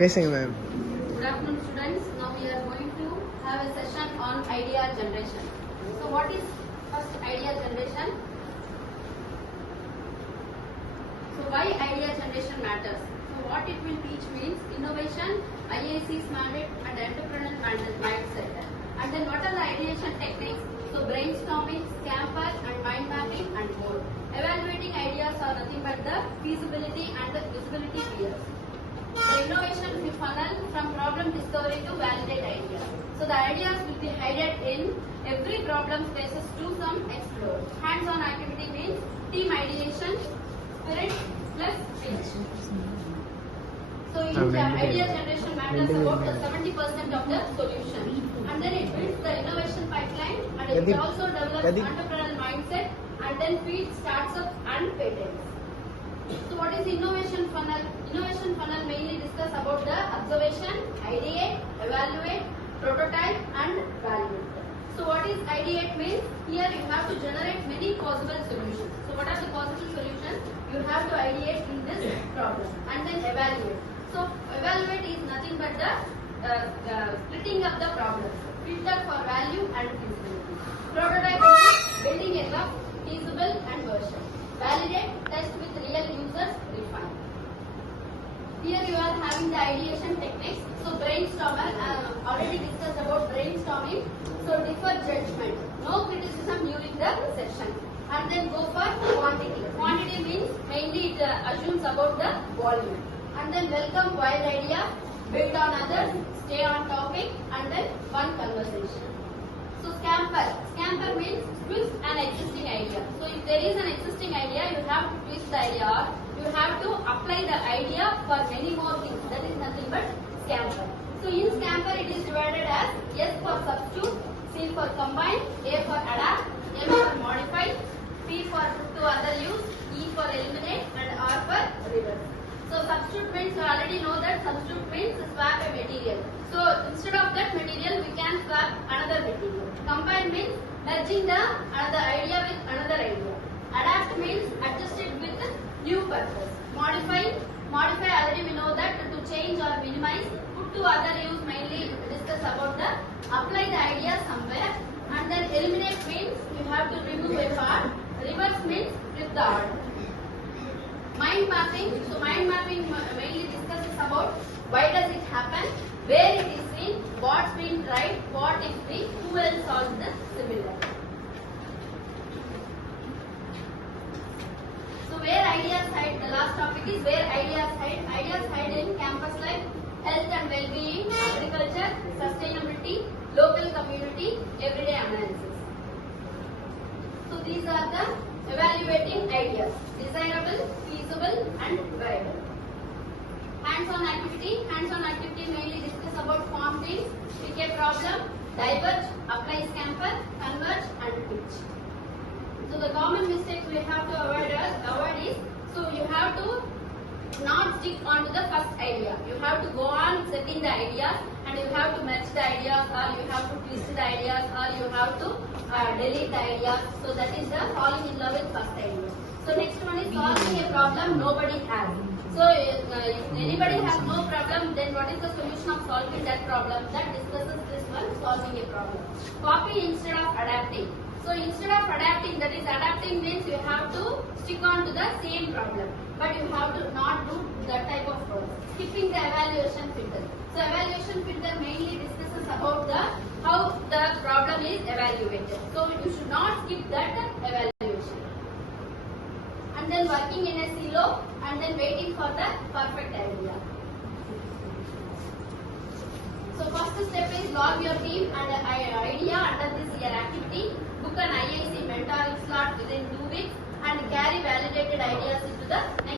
பேசுங்க ma'am. Good afternoon, students. Now we are going to have a session on idea generation. So what is first idea generation? So why idea generation matters? So what it will teach means innovation, IIC's mandate and entrepreneurial mindset. And then what are the ideation techniques? So brainstorming, scamper and mind mapping and more. Evaluating ideas are nothing but the feasibility and the usability peers. The innovation is the funnel from problem discovery to validate ideas. So the ideas will be hidden in every problem spaces to some explore. Hands-on activity means team ideation, spirit plus pitch. So each idea generation matters about 70% of the solution. And then it builds the innovation pipeline and it also develops entrepreneurial mindset and then feeds startups and patents. So what is innovation funnel? Innovation funnel mainly discuss about the observation, ideate, evaluate, prototype and validate. So what is ideate means? Here you have to generate many possible solutions. So what are the possible solutions? You have to ideate in this problem and then evaluate. So evaluate is nothing but the splitting up the problems. Filter for value and feasibility. Prototype is building a rough, feasible and version. Validate, test with real users, refine. Here you are having the ideation techniques. So brainstormer, already discussed about brainstorming. So defer judgment, no criticism during the session. And then go for quantity. Quantity means mainly it assumes about the volume. And then welcome wild idea, build on others, stay on topic and then one conversation. So scamper. Scamper means twist an existing idea. So if there is an existing idea, you have to twist the idea. You have to apply the idea for many more things. That is nothing but scamper. So in scamper, it is divided as S for substitute, C for combine, A for adapt, M for modify, P for put to other use, E for eliminate, and R for reverse. So substitute means you already know that substitute means swap a material. So instead of that material, we can swap another material. Combine means merging the another idea with another idea. Adapt means adjust it with new purpose. Modify already we know that to change or minimize. Put to other use mainly discuss about the apply the idea somewhere. And then eliminate means you have to remove a part. Reverse means flip the order. Mind mapping. So mind mapping mainly discusses about why does it happen, where it is seen, what's been tried, what is the, who will solve the similar. So where ideas hide, the last topic is where ideas hide. Ideas hide in campus life, health and well-being, agriculture, sustainability, local community, everyday analysis. So these are the evaluating ideas, desirable, feasible and viable. Hands-on activity mainly discuss about form teams, pick a problem, diverge, apply scamper, converge and pitch. So the common mistakes we have to avoid is, so you have to not stick onto the first idea. You have to go on setting the ideas and you have to match the ideas or you have to twist the ideas or you have to delete the ideas. So that is the falling in love with first idea. So next one is solving a problem nobody has. So if anybody has no problem, then what is the solution of solving that problem? That discusses this one, solving a problem. Copy instead of adapting. So instead of adapting, that is adapting means you have to stick on to the same problem. But you have to not do that type of work. Skipping the evaluation filter. So evaluation filter mainly discusses about the how the problem is evaluated. So you should not skip that evaluation. And then working in a silo and then waiting for the perfect idea. So first step is log your team and